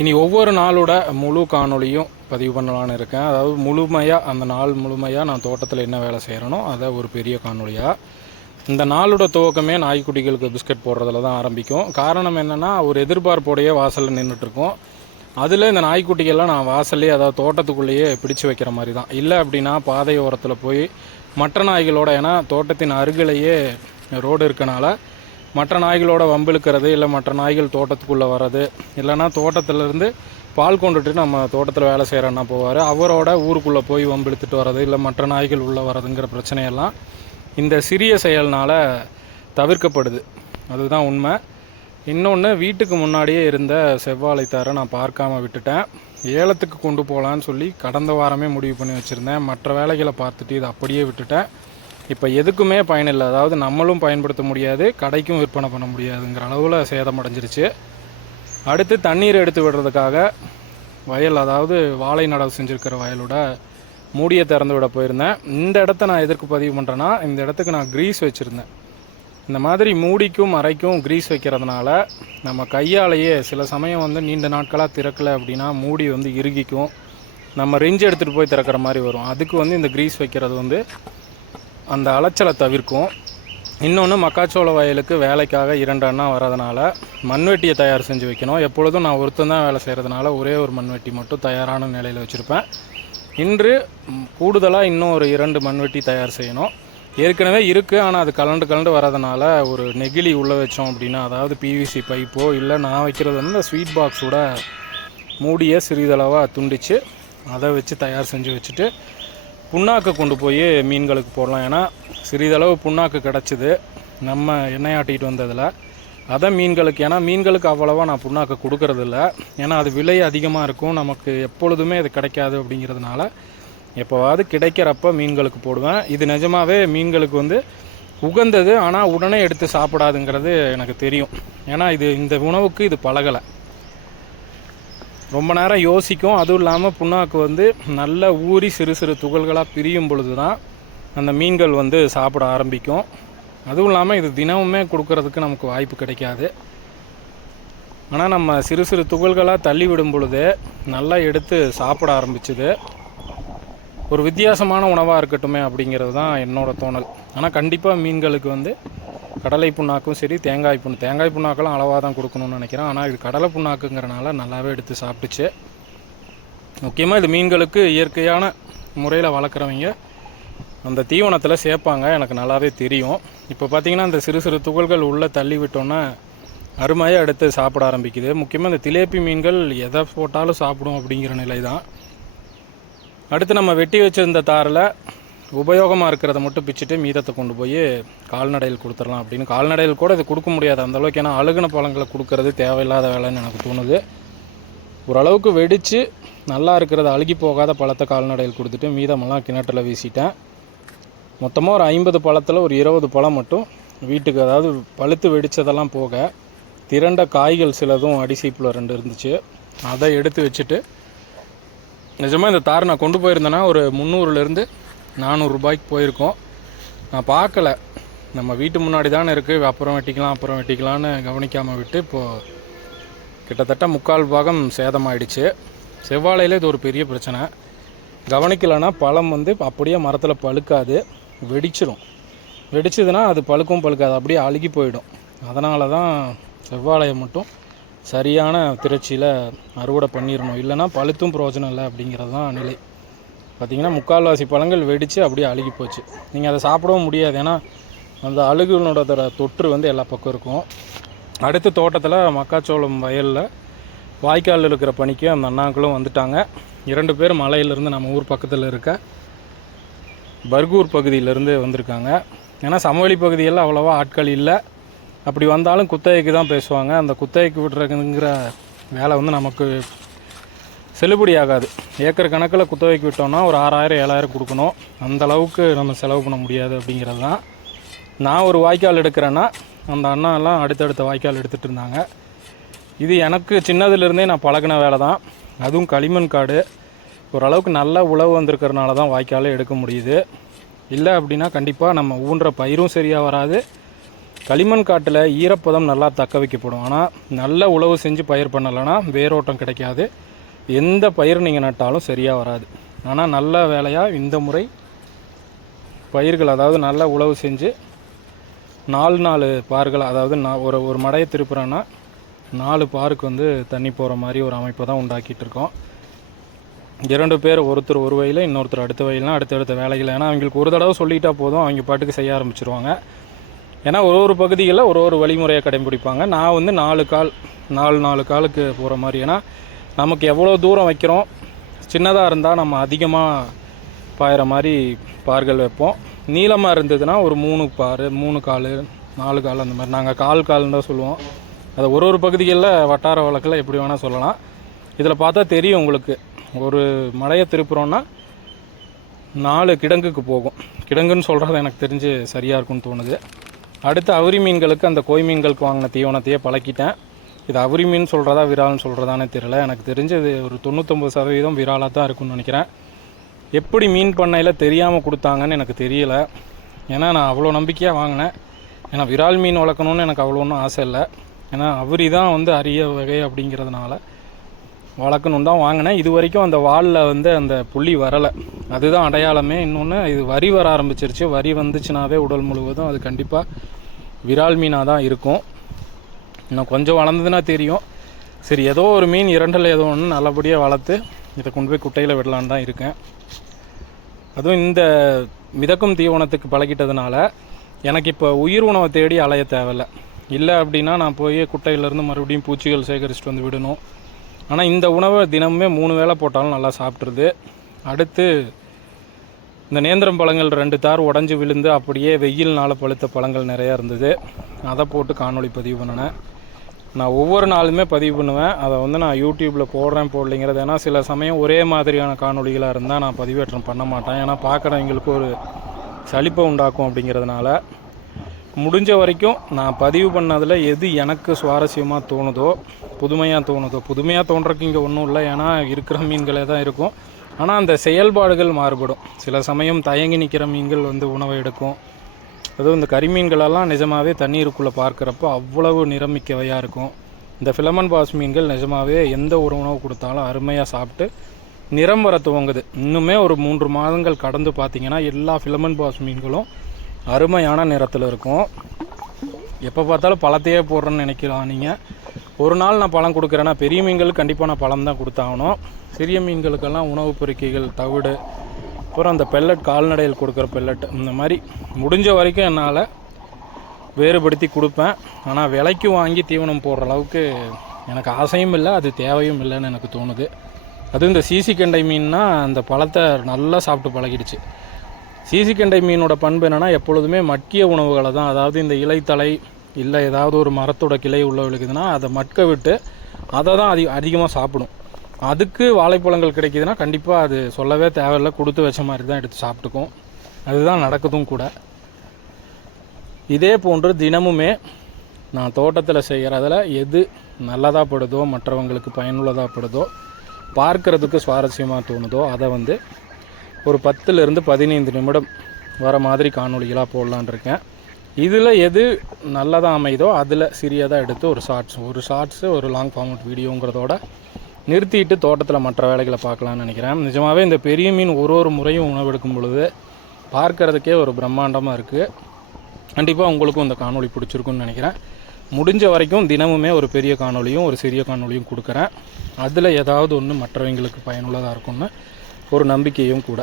இனி ஒவ்வொரு நாளோட முழு காணொளியும் பதிவு பண்ணலான்னு இருக்கேன். அதாவது முழுமையாக அந்த நாள் முழுமையாக நான் தோட்டத்தில் என்ன வேலை செய்கிறேனோ அதை ஒரு பெரிய காணொளியாக. இந்த நாளோட துவக்கமே நாய்க்குட்டிகளுக்கு பிஸ்கட் போடுறதுல தான் ஆரம்பிக்கும். காரணம் என்னென்னா, ஒரு எதிர்பார்ப்போடையே வாசலில் நின்றுட்டுருக்கோம். அதில் இந்த நாய்க்குட்டிகள்லாம் நான் வாசல்லே, அதாவது தோட்டத்துக்குள்ளேயே பிடிச்சு வைக்கிற மாதிரி தான். இல்லை அப்படின்னா பாதை ஓரத்தில் போய் மற்ற நாய்களோட, ஏன்னா தோட்டத்தின் அருகிலேயே ரோடு இருக்கனால மற்ற நாய்களோட வம்பிழுக்கிறது, இல்லை மற்ற நாய்கள் தோட்டத்துக்குள்ளே வர்றது, இல்லைன்னா தோட்டத்திலேருந்து பால் கொண்டுட்டு நம்ம தோட்டத்தில் வேலை செய்கிறன்னா போவார், அவரோட ஊருக்குள்ளே போய் வம்பிழுத்துட்டு வர்றது, இல்லை மற்ற நாய்கள் உள்ளே வர்றதுங்கிற பிரச்சனையெல்லாம் இந்த சிறிய செயல்னால் தவிர்க்கப்படுது. அதுதான் உண்மை. இன்னொன்று, வீட்டுக்கு முன்னாடியே இருந்த செவ்வாழைத்தாரை நான் பார்க்காம விட்டுட்டேன். ஏலத்துக்கு கொண்டு போகலான்னு சொல்லி கடந்த வாரமே முடிவு பண்ணி வச்சுருந்தேன். மற்ற வேலைகளை பார்த்துட்டு இதை அப்படியே விட்டுட்டேன். இப்போ எதுக்குமே பயனில்லை. அதாவது நம்மளும் பயன்படுத்த முடியாது, கடைக்கும் விற்பனை பண்ண முடியாதுங்கிற அளவில் சேதமடைஞ்சிருச்சு. அடுத்து தண்ணீர் எடுத்து விடுறதுக்காக வயல், அதாவது வாழை நடவு செஞ்சுருக்கிற வயலோட மூடியை திறந்து விட போயிருந்தேன். இந்த இடத்த நான் எதற்கு பதிவு பண்ணுறேன்னா, இந்த இடத்துக்கு நான் க்ரீஸ் வச்சுருந்தேன். இந்த மாதிரி மூடிக்கும் அறைக்கும் க்ரீஸ் வைக்கிறதுனால நம்ம கையாலேயே சில சமயம் வந்து நீண்ட நாட்களாக திறக்கலை அப்படின்னா மூடி வந்து இறுகிக்கும், நம்ம ரெஞ்சு எடுத்துகிட்டு போய் திறக்கிற மாதிரி வரும். அதுக்கு வந்து இந்த க்ரீஸ் வைக்கிறது வந்து அந்த அலைச்சலை தவிர்க்கும். இன்னொன்று, மக்காச்சோள வயலுக்கு வேலைக்காக 2 அண்ணா வரதுனால மண்வெட்டியை தயார் செஞ்சு வைக்கணும். எப்பொழுதும் நான் ஒருத்தன் தான் வேலை செய்கிறதுனால ஒரே ஒரு மண்வெட்டி மட்டும் தயாரான நிலையில் வச்சுருப்பேன். இன்று கூடுதலாக இன்னும் ஒரு 2 மண்வெட்டி தயார் செய்யணும். ஏற்கனவே இருக்குது, ஆனால் அது கலண்டு வரதுனால ஒரு நெகிழி உள்ளே வச்சோம் அப்படின்னா, அதாவது பிவிசி பைப்போ, இல்லை நான் வைக்கிறது வந்து இந்த ஸ்வீட் பாக்ஸோட மூடியை சிறிதளவாக துண்டித்து அதை வச்சு தயார் செஞ்சு வச்சுட்டு புண்ணாக்கு கொண்டு போய் மீன்களுக்கு போடலாம். ஏன்னா சிறிதளவு புண்ணாக்கு கிடச்சிது நம்ம எண்ணெய் ஆட்டிகிட்டு வந்ததில். அதை மீன்களுக்கு, ஏன்னா மீன்களுக்கு அவ்வளோவா நான் புண்ணாக்கு கொடுக்கறதில்ல, ஏன்னா அது விலை அதிகமாக இருக்கும், நமக்கு எப்பொழுதுமே அது கிடைக்காது. அப்படிங்கிறதுனால எப்போவாவது கிடைக்கிறப்ப மீன்களுக்கு போடுவேன். இது நிஜமாகவே மீன்களுக்கு வந்து உகந்தது, ஆனால் உடனே எடுத்து சாப்பிடாதுங்கிறது எனக்கு தெரியும். ஏன்னா இந்த உணவுக்கு இது பழகலை, ரொம்ப நேரம் யோசிக்கும். அதுவும் இல்லாமல் புண்ணாக்கு வந்து நல்லா ஊறி சிறு சிறு துகள்களாக பிரியும் பொழுது தான் அந்த மீன்கள் வந்து சாப்பிட ஆரம்பிக்கும். அதுவும் இல்லாமல் இது தினமுமே கொடுக்கறதுக்கு நமக்கு வாய்ப்பு கிடைக்காது. ஆனால் நம்ம சிறு சிறு துகள்களாக தள்ளி விடும் பொழுது நல்லா எடுத்து சாப்பிட ஆரம்பிச்சுது. ஒரு வித்தியாசமான உணவாக இருக்கட்டுமே அப்படிங்கிறது தான் என்னோட தோணல். ஆனால் கண்டிப்பாக மீன்களுக்கு வந்து கடலை புண்ணாக்கும் சரி, தேங்காய் புண்ணாக்கெல்லாம் அளவாக தான் கொடுக்கணும்னு நினைக்கிறேன். ஆனால் இது கடலை புண்ணாக்குங்கிறனால நல்லாவே எடுத்து சாப்பிட்டுச்சு. முக்கியமாக இது மீன்களுக்கு இயற்கையான முறையில் வளர்க்குறவங்க அந்த தீவனத்தில் சேர்ப்பாங்க, எனக்கு நல்லாவே தெரியும். இப்போ பார்த்திங்கன்னா இந்த சிறு சிறு துகள்கள் உள்ளே தள்ளி விட்டோன்னா அருமையாக எடுத்து சாப்பிட ஆரம்பிக்குது. முக்கியமாக இந்த திலேப்பி மீன்கள் எதை போட்டாலும் சாப்பிடும் அப்படிங்கிற நிலை தான். அடுத்து நம்ம வெட்டி வச்சிருந்த தாரில் உபயோகமாக இருக்கிறத மட்டும் பிச்சுட்டு மீதத்தை கொண்டு போய் கால்நடையில் கொடுத்துடலாம் அப்படின்னு. கால்நடையில் கூட இது கொடுக்க முடியாது அந்தளவுக்கு, ஏன்னா அழுகின பழங்களை கொடுக்கறது தேவையில்லாத வேலைன்னு எனக்கு தோணுது. ஓரளவுக்கு வெடித்து நல்லா இருக்கிறத, அழுகி போகாத பழத்தை கால்நடையில் கொடுத்துட்டு மீதமெல்லாம் கிணற்றில் வீசிட்டேன். மொத்தமாக ஒரு 50 பழத்தில் ஒரு 20 பழம் மட்டும் வீட்டுக்கு, அதாவது பழுத்து வெடித்ததெல்லாம் போக திரண்ட காய்கள் சிலதும் அடிசீப்பில் 2 இருந்துச்சு, அதை எடுத்து வச்சுட்டு நிஜமாக இந்த தார் நான் கொண்டு போயிருந்தேன்னா ஒரு 300லேருந்து 400 ரூபாய்க்கு போயிருக்கோம். நான் பார்க்கல, நம்ம வீட்டு முன்னாடி தானே இருக்குது, அப்புறம் வெட்டிக்கலான்னு கவனிக்காமல் விட்டு இப்போது கிட்டத்தட்ட 3/4 பாகம் சேதமாயிடுச்சு. செவ்வாழையில் இது ஒரு பெரிய பிரச்சனை. கவனிக்கலைன்னா பழம் வந்து அப்படியே மரத்தில் பழுக்காது, வெடிச்சதுன்னா அது பழுக்காது, அப்படியே அழுகி போயிடும். அதனால தான் செவ்வாழையை மட்டும் சரியான திரட்சியில் அறுவடை பண்ணிடணும், இல்லைன்னா பழுத்தும் பிரயோஜனம் இல்லை அப்படிங்கிறது தான் நிலை. பார்த்திங்கன்னா 3/4 பழங்கள் வெடித்து அப்படியே அழுகி போச்சு. நீங்கள் அதை சாப்பிடவும் முடியாது, ஏன்னா அந்த அழுகுனோட தொற்று வந்து எல்லா பக்கம் இருக்கும். அடுத்து தோட்டத்தில் மக்காச்சோளம் வயலில் வாய்க்காலில் இருக்கிற பணிக்கு அந்த அண்ணாக்களும் வந்துட்டாங்க. 2 பேர் மலையிலேருந்து நம்ம ஊர் பக்கத்தில் இருக்க பர்கூர் பகுதியிலேருந்து வந்திருக்காங்க. ஏன்னா சமவெளி பகுதியெல்லாம் அவ்வளோவா ஆட்கள் இல்லை, அப்படி வந்தாலும் குத்தகைக்கு தான் பேசுவாங்க. அந்த குத்தகைக்கு விடுறதுங்கிற வேலை வந்து நமக்கு செல்லுபடி ஆகாது. ஏக்கர் கணக்கில் குத்தகைக்கு விட்டோம்னா ஒரு 6000-7000 கொடுக்கணும், அந்த அளவுக்கு நம்ம செலவு பண்ண முடியாது அப்படிங்கிறது தான். நான் ஒரு வாய்க்கால் எடுக்கிறேன்னா அந்த அண்ணா எல்லாம் அடுத்தடுத்த வாய்க்கால் எடுத்துகிட்டு இருந்தாங்க. இது எனக்கு சின்னதுலேருந்தே நான் பழகின வேலை தான். அதுவும் களிமண் காடு, ஓரளவுக்கு நல்ல உழவு வந்திருக்கிறனால தான் வாய்க்காலே எடுக்க முடியுது. இல்லை அப்படின்னா கண்டிப்பாக நம்ம ஊன்ற பயிரும் சரியாக வராது, களிமண் காட்டில் ஈரப்பதம் நல்லா தக்க வைக்கப்படும். ஆனால் நல்ல உழவு செஞ்சு பயிர் பண்ணலைன்னா வேரோட்டம் கிடைக்காது. எந்த பயிர் நீங்கள் நட்டாலும் சரியாக வராது. ஆனால் நல்ல வேலையாக இந்த முறை பயிர்கள், அதாவது நல்ல உழவு செஞ்சு 4 பார்கள், அதாவது ஒரு மடையை திருப்புறேன்னா 4 பாருக்கு வந்து தண்ணி போகிற மாதிரி ஒரு அமைப்பை தான் உண்டாக்கிட்டு இருக்கோம். 2 பேர், ஒருத்தர் ஒரு வயலில், இன்னொருத்தர் அடுத்த வயலாம், அடுத்தடுத்த வேலைகள். ஏன்னா அவங்களுக்கு ஒரு தடவை சொல்லிட்டா போதும், அவங்க பாட்டுக்கு செய்ய ஆரம்பிச்சிருவாங்க. ஏன்னா ஒரு பகுதிகளில் ஒரு வழிமுறையை கடைபிடிப்பாங்க. நான் வந்து 4 காலுக்கு போகிற மாதிரி. ஏன்னா நமக்கு எவ்வளோ தூரம் வைக்கிறோம், சின்னதாக இருந்தால் நம்ம அதிகமாக பாயிற மாதிரி பார்கள் வைப்போம். நீளமாக இருந்ததுன்னா ஒரு 3 பார், 3 கால், 4 கால், அந்த மாதிரி. நாங்கள் கால்னு தான் சொல்லுவோம். அதை ஒரு பகுதிகளில் வட்டார வழக்கில் எப்படி வேணால் சொல்லலாம். இதில் பார்த்தா தெரியும் உங்களுக்கு. ஒரு மடையை திருப்புறோன்னா 4 கிடங்குக்கு போகும். கிடங்குன்னு சொல்கிறது எனக்கு தெரிஞ்சு சரியாக இருக்குன்னு தோணுது. அடுத்து அவுரி மீன்களுக்கு, அந்த கோய் மீன்களுக்கு வாங்கின தீவனத்தையே பழக்கிட்டேன். இது அவுரி மீன் சொல்கிறதா விரால்னு சொல்கிறதானே தெரியல. எனக்கு தெரிஞ்சு இது ஒரு 99% விராலாக தான் இருக்குன்னு நினைக்கிறேன். எப்படி மீன் பண்ணையில் தெரியாமல் கொடுத்தாங்கன்னு எனக்கு தெரியல. ஏன்னா நான் அவ்வளோ நம்பிக்கையாக வாங்கினேன். ஏன்னா விரால் மீன் வளர்க்கணுன்னு எனக்கு அவ்வளோ ஒன்றும் ஆசை இல்லை. ஏன்னா அவுரி தான் வந்து அரிய வகை அப்படிங்கிறதுனால வளர்க்கணும் தான் வாங்கினேன். இது வரைக்கும் அந்த வாலில் வந்து அந்த புள்ளி வரலை. அதுதான் அடையாளமே. இன்னொன்று, இது வரி வர ஆரம்பிச்சிருச்சு. வரி வந்துச்சுனாவே உடல் முழுவதும் அது கண்டிப்பாக விரால் மீனாக தான் இருக்கும். இன்னும் கொஞ்சம் வளர்ந்ததுன்னா தெரியும். சரி, ஏதோ ஒரு மீன் 2ல் ஏதோ ஒன்று நல்லபடியாக வளர்த்து இதை கொண்டு போய் குட்டையில் விடலான்னு தான் இருக்கேன். அதுவும் இந்த மிதக்கும் தீவனத்துக்கு பழகிட்டதுனால எனக்கு இப்போ உயிர் உணவை தேடி அலைய தேவையில்லை. இல்லை அப்படின்னா நான் போய் குட்டையிலேருந்து மறுபடியும் பூச்சிகள் சேகரிச்சுட்டு வந்து விடணும். ஆனால் இந்த உணவை தினமுமே 3 வேளை போட்டாலும் நல்லா சாப்பிட்ருது. அடுத்து இந்த நேந்திரம் பழங்கள் 2 தார் உடஞ்சி விழுந்து அப்படியே வெயில்னால் பழுத்த பழங்கள் நிறையா இருந்தது. அதை போட்டு காணொளி பதிவு பண்ணினேன். நான் ஒவ்வொரு நாளுமே பதிவு பண்ணுவேன். அதை வந்து நான் யூடியூப்பில் போடலைங்கிறது. ஏன்னா சில சமயம் ஒரே மாதிரியான காணொளிகளாக இருந்தால் நான் பதிவேற்றம் பண்ண மாட்டேன். ஏன்னா பார்க்குறவங்களுக்கு ஒரு சலிப்பை உண்டாக்கும் அப்படிங்கிறதுனால முடிஞ்ச வரைக்கும் நான் பதிவு பண்ணதில் எது எனக்கு சுவாரஸ்யமாக தோணுதோ, புதுமையாக தோன்றக்கு இங்கே ஒன்றும் இல்லை. ஏன்னா இருக்கிற மீன்களே தான் இருக்கும். ஆனால் அந்த செயல்பாடுகள் மாறுபடும். சில சமயம் தயங்கி நிற்கிற மீன்கள் வந்து உணவை எடுக்கும். அதுவும் இந்த கரிமீன்களெல்லாம் நிஜமாகவே தண்ணீருக்குள்ளே பார்க்குறப்போ அவ்வளவு நிறமிக்கவையாக இருக்கும். இந்த ஃபிலமன் பாஸ் மீன்கள் நிஜமாகவே எந்த ஒரு உணவு கொடுத்தாலும் அருமையாக சாப்பிட்டு நிறம் வர துவங்குது. இன்னுமே ஒரு 3 மாதங்கள் கடந்து பார்த்திங்கன்னா எல்லா ஃபிலமன் பாஸ் மீன்களும் அருமையான நிறத்தில் இருக்கும். எப்போ பார்த்தாலும் பழத்தையே போடுறேன்னு நினைக்கலாம் நீங்கள். ஒரு நாள் நான் பழம் கொடுக்குறேன்னா பெரிய மீன்களுக்கு கண்டிப்பாக நான் பழம் தான் கொடுத்தாகணும். சிறிய மீன்களுக்கெல்லாம் உணவு பொறுக்கைகள், தவிடு, அப்புறம் அந்த பெல்லட், கால்நடையில் கொடுக்குற பெல்லட், இந்த மாதிரி முடிஞ்ச வரைக்கும் என்னால் வேறுபடுத்தி கொடுப்பேன். ஆனால் விலைக்கு வாங்கி தீவனம் போடுற அளவுக்கு எனக்கு ஆசையும் இல்லை, அது தேவையும் இல்லைன்னு எனக்கு தோணுது. அதுவும் இந்த சீசி கெண்டை மீன்னா அந்த பழத்தை நல்லா சாப்பிட்டு பழகிடுச்சு. சீசி கெண்டை மீனோட பண்பு என்னென்னா எப்பொழுதுமே மட்கிய உணவுகளை தான், அதாவது இந்த இலைத்தலை இல்லை ஏதாவது ஒரு மரத்தோட கிளை உள்ள விழுக்குதுன்னா அதை மட்க விட்டு அதை தான் அதிகமாக சாப்பிடும். அதுக்கு வாழைப்பழங்கள் கிடைக்குதுன்னா கண்டிப்பாக அது சொல்லவே தேவையில்லை, கொடுத்து வச்ச மாதிரி தான் எடுத்து சாப்பிட்டுக்கும். அதுதான் நடக்குதும் கூட. இதே போன்று தினமுமே நான் தோட்டத்தில் செய்கிறதில் எது நல்லதாக படுதோ, மற்றவங்களுக்கு பயனுள்ளதாக படுதோ, பார்க்குறதுக்கு சுவாரஸ்யமாக தோணுதோ அதை வந்து ஒரு 10லிருந்து 15 நிமிடம் வர மாதிரி காணொலிகளாக போடலான் இருக்கேன். இதில் எது நல்லதாக அமைதோ அதில் சிறியதாக எடுத்து ஒரு ஷார்ட்ஸு ஒரு லாங் ஃபார்மட் வீடியோங்கிறதோட நிறுத்திட்டு தோட்டத்தில் மற்ற வேலைகளை பார்க்கலான்னு நினைக்கிறேன். நிஜமாகவே இந்த பெரிய மீன் ஒரு முறையும் உணவெடுக்கும் பொழுது பார்க்குறதுக்கே ஒரு பிரம்மாண்டமாக இருக்குது. கண்டிப்பாக உங்களுக்கும் இந்த காணொளி பிடிச்சிருக்குன்னு நினைக்கிறேன். முடிஞ்ச வரைக்கும் தினமுமே ஒரு பெரிய காணொலியும் ஒரு சிறிய காணொலியும் கொடுக்குறேன். அதில் ஏதாவது ஒன்று மற்றவங்களுக்கு பயனுள்ளதாக இருக்கும்னு ஒரு நம்பிக்கையும் கூட.